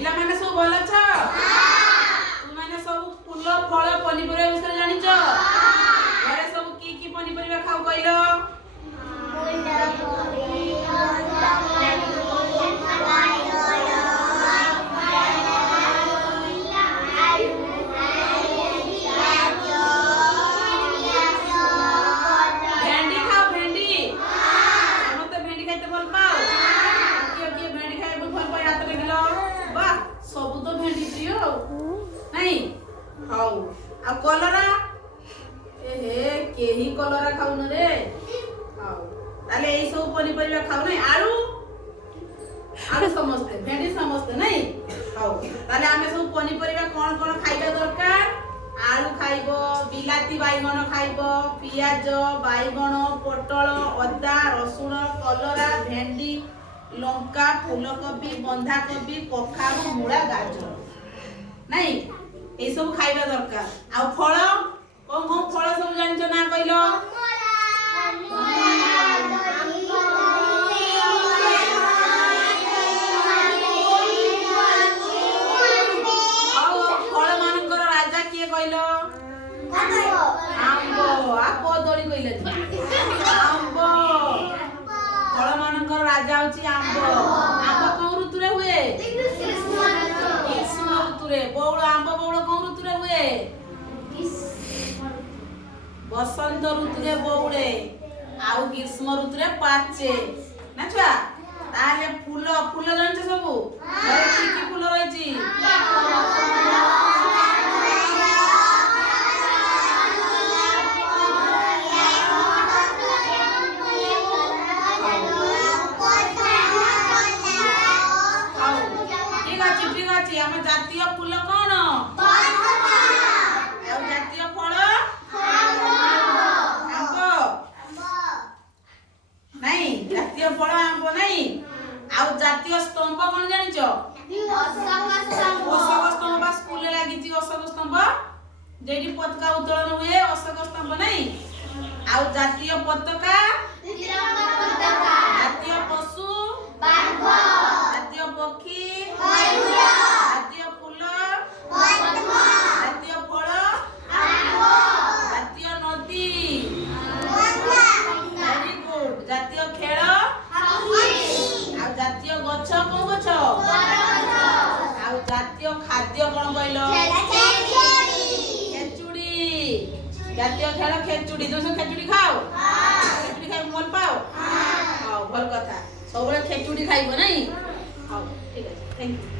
पिला माने सब भल छ तू माने सब फूल फल पनिपरिया विषय जानि छ घरे सब की पनिपरिया खाऊ कइलो कलरा ए केही कलरा खाऊ न रे हाउ ताले एई सब पनिपरिया खाऊ नै आलू आलू समझते भेंडी समझते नहीं हाउ ताले आमे सब पनिपरिया कोन कोन खाइबा दरकार आलू खाइबो बिलाती बाइगण खाइबो पियाज बाइगण पटल अदा रसुण कलरा भेंडी लंका फूलकोबी बंधाकोबी कखारू मूला गाजर नहीं ए सब खाइबा दरकार आ फल कोन फल सब जानिछ ना कइलो फल मानकर राजा किए कइलो आंबो आ कदली कइले आंबो फल मानकर राजा होची आंबो आंबो कोन ऋतु रे हुए ग्रीष्म ऋतु रे बौळ आंबो बौळ कोन ऋतु रे हुए बसंत ऋतु रे बौळे आउ ग्रीष्म ऋतु रे पाचे ना छुआ ताले फूल फूल जानछ सबु घरे की फूल रहिची हम जातीय फूल कोन जातीय फल आंबो नहीं जातीय फल आंबो नहीं आउ जातीय स्तंभ कोन जानि छ अशोक स्तंभ स्कूल ले लागी छी अशोक स्तंभ जेडी पताका उत्तोलन हुए अशोक स्तंभ नहीं आउ जातीय पताका जातीय पशु बाघ जातीय पक्षी मयूर जातीय फूल जातीय फल जातीय नदी वेरी गुड जातीय खेल आ जातीय गछ को गछ आ जातीय खाद्य कोन कहलो खेचुड़ी जातीय खेल खेचुड़ी दोसो खेचुड़ी खाओ खेचुड़ी खाइ मोल पाओ हां भल कथा सबले खेचुड़ी खाइबो नहीं हां ठीक है थैंक यू।